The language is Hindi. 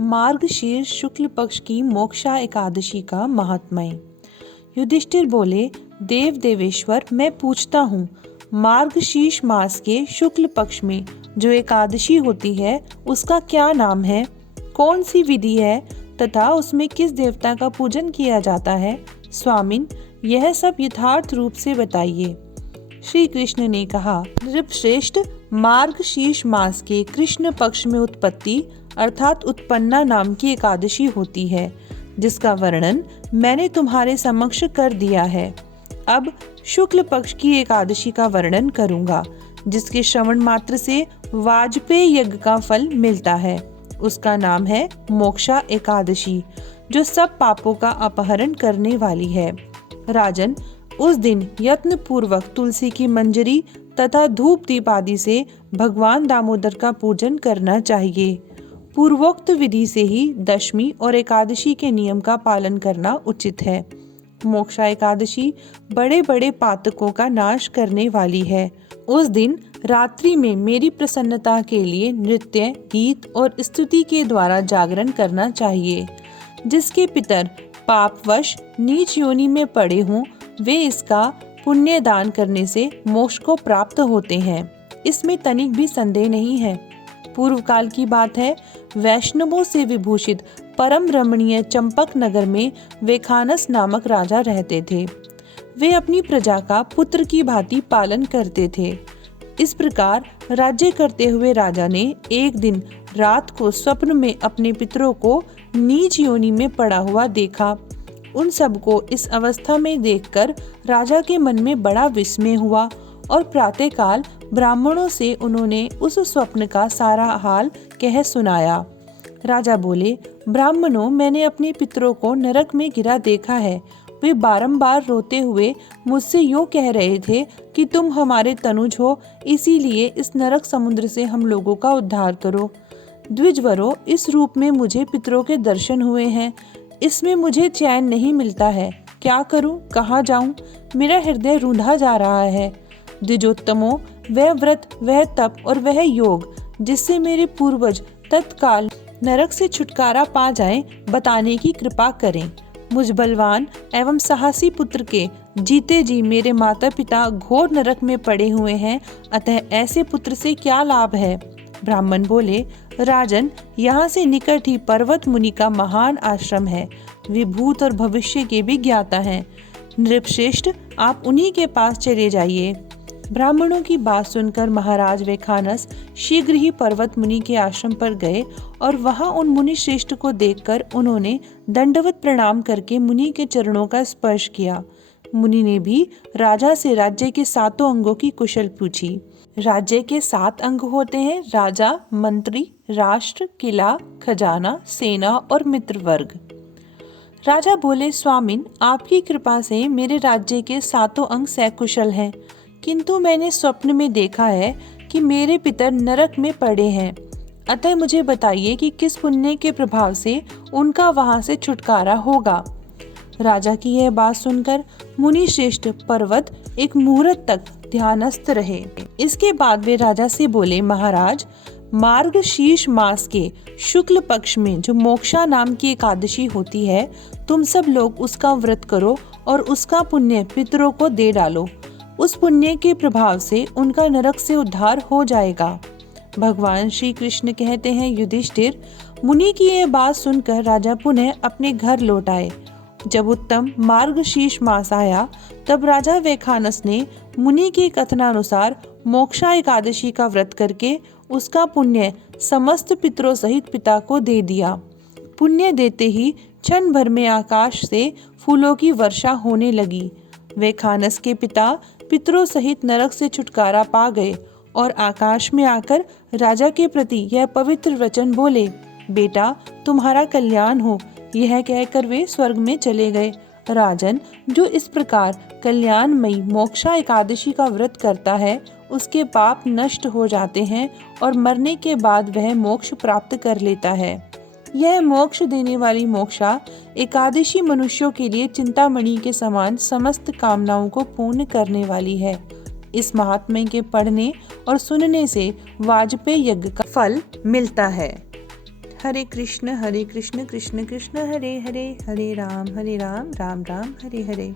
मार्गशीर्ष शुक्ल पक्ष की मोक्षा एकादशी का महात्म्य। युधिष्ठिर बोले, देव देवेश्वर, मैं पूछता हूँ, मार्गशीर्ष मास के शुक्ल पक्ष में जो एकादशी होती है उसका क्या नाम है, कौन सी विधि है तथा उसमें किस देवता का पूजन किया जाता है? स्वामिन, यह सब यथार्थ रूप से बताइए। श्री कृष्ण ने कहा, नृपश्रेष्ठ, मार्गशीर्ष मास के कृष्ण पक्ष में उत्पत्ति अर्थात उत्पन्ना नाम की एकादशी होती है, जिसका वर्णन मैंने तुम्हारे समक्ष कर दिया है। अब शुक्ल पक्ष की एकादशी का वर्णन करूंगा, जिसके श्रवण मात्र से वाजपेय यज्ञ का फल मिलता है। उसका नाम है मोक्षा एकादशी, जो सब पापों का अपहरण करने वाली है। राजन, उस दिन यत्न पूर्वक तुलसी की मंजरी तथा धूप दीप आदि से भगवान दामोदर का पूजन करना चाहिए। पूर्वोक्त विधि से ही दशमी और एकादशी के नियम का पालन करना उचित है। मोक्षा एकादशी बड़े बड़े पातकों का नाश करने वाली है। उस दिन रात्रि में मेरी प्रसन्नता के लिए नृत्य, गीत और स्तुति के द्वारा जागरण करना चाहिए। जिसके पितर पापवश नीच योनि में पड़े हों, वे इसका पुण्य दान करने से मोक्ष को प्राप्त होते हैं। इसमें तनिक भी संदेह नहीं है। पूर्व काल की बात है, वैष्णवों से विभूषित परम रमणीय चंपक नगर में वेखानस नामक राजा रहते थे। वे अपनी प्रजा का पुत्र की भांति पालन करते थे। इस प्रकार राज्य करते हुए राजा ने एक दिन रात को स्वप्न में अपने पितरों को नीच योनि में पड़ा हुआ देखा। उन सबको इस अवस्था में देखकर राजा के मन में बड़ा विस्मय हुआ और प्रातःकाल ब्राह्मणों से उन्होंने उस स्वप्न का सारा हाल कह सुनाया। राजा बोले, ब्राह्मणों, मैंने अपने पितरों को नरक में गिरा देखा है। वे बारंबार रोते हुए मुझसे यूं कह रहे थे कि तुम हमारे तनुज हो, इसीलिए इस नरक समुद्र से हम लोगों का उद्धार करो। द्विजवरों, इस रूप में मुझे पितरों के दर्शन हुए हैं। इसमें मुझे चैन नहीं मिलता है। क्या करूं, कहाँ जाऊं? मेरा हृदय रूंधा जा रहा है। द्विजोत्तमों, वह व्रत, वह तप और वह योग जिससे मेरे पूर्वज तत्काल नरक से छुटकारा पा जाएं, बताने की कृपा करें। मुझ बलवान एवं साहसी पुत्र के जीते जी मेरे माता पिता घोर नरक में पड़े हुए हैं, अतः ऐसे पुत्र से क्या लाभ है? ब्राह्मण बोले, राजन, यहाँ से निकट ही पर्वत मुनि का महान आश्रम है। वे भूत और भविष्य के भी ज्ञाता हैं। नृपश्रेष्ठ, आप उन्हीं के पास चले जाइए। ब्राह्मणों की बात सुनकर महाराज वेखानस शीघ्र ही पर्वत मुनि के आश्रम पर गए और वहां उन मुनि श्रेष्ठ को देखकर उन्होंने दंडवत प्रणाम करके मुनि के चरणों का स्पर्श किया। मुनि ने भी राजा से राज्य के 7 अंगों की कुशल पूछी। राज्य के 7 अंग होते हैं: राजा, मंत्री, राष्ट्र, किला, खजाना, सेना और मित्र वर्ग। राजा बोले, स्वामिन, आपकी कृपा से मेरे राज्य के 7 अंग सकुशल हैं, किंतु मैंने स्वप्न में देखा है कि मेरे पितर नरक में पड़े हैं। अतः मुझे बताइए कि किस पुण्य के प्रभाव से उनका वहां से छुटकारा होगा। राजा की यह बात सुनकर मुनि श्रेष्ठ पर्वत एक मुहूर्त तक ध्यानस्थ रहे। इसके बाद वे राजा से बोले, महाराज, मार्गशीर्ष मास के शुक्ल पक्ष में जो मोक्षा नाम की एकादशी होती है, तुम सब लोग उसका व्रत करो और उसका पुण्य पितरों को दे डालो। उस पुण्य के प्रभाव से उनका नरक से उद्धार हो जाएगा। भगवान श्री कृष्ण कहते हैं, युधिष्ठिर, मुनि की यह बात सुनकर राजा पुनः अपने घर लौट आए। जब उत्तम मार्गशीर्ष मास आया, तब राजा वेखानस ने मुनि के कथनानुसार मोक्षा एकादशी का व्रत करके उसका पुण्य समस्त पितरों सहित पिता को दे दिया। पुण्य देते ही क्षण भर में आकाश से फूलों की वर्षा होने लगी। वेखानस के पिता पितरों सहित नरक से छुटकारा पा गए और आकाश में आकर राजा के प्रति यह पवित्र वचन बोले, बेटा, तुम्हारा कल्याण हो। यह कहकर वे स्वर्ग में चले गए। राजन, जो इस प्रकार कल्याणमयी मोक्षा एकादशी का व्रत करता है, उसके पाप नष्ट हो जाते हैं और मरने के बाद वह मोक्ष प्राप्त कर लेता है। यह मोक्ष देने वाली मोक्षा एकादशी मनुष्यों के लिए चिंतामणि के समान समस्त कामनाओं को पूर्ण करने वाली है। इस महात्म्य के पढ़ने और सुनने से वाजपेय यज्ञ का फल मिलता है। हरे कृष्ण कृष्ण कृष्ण हरे हरे, हरे राम राम राम हरे हरे।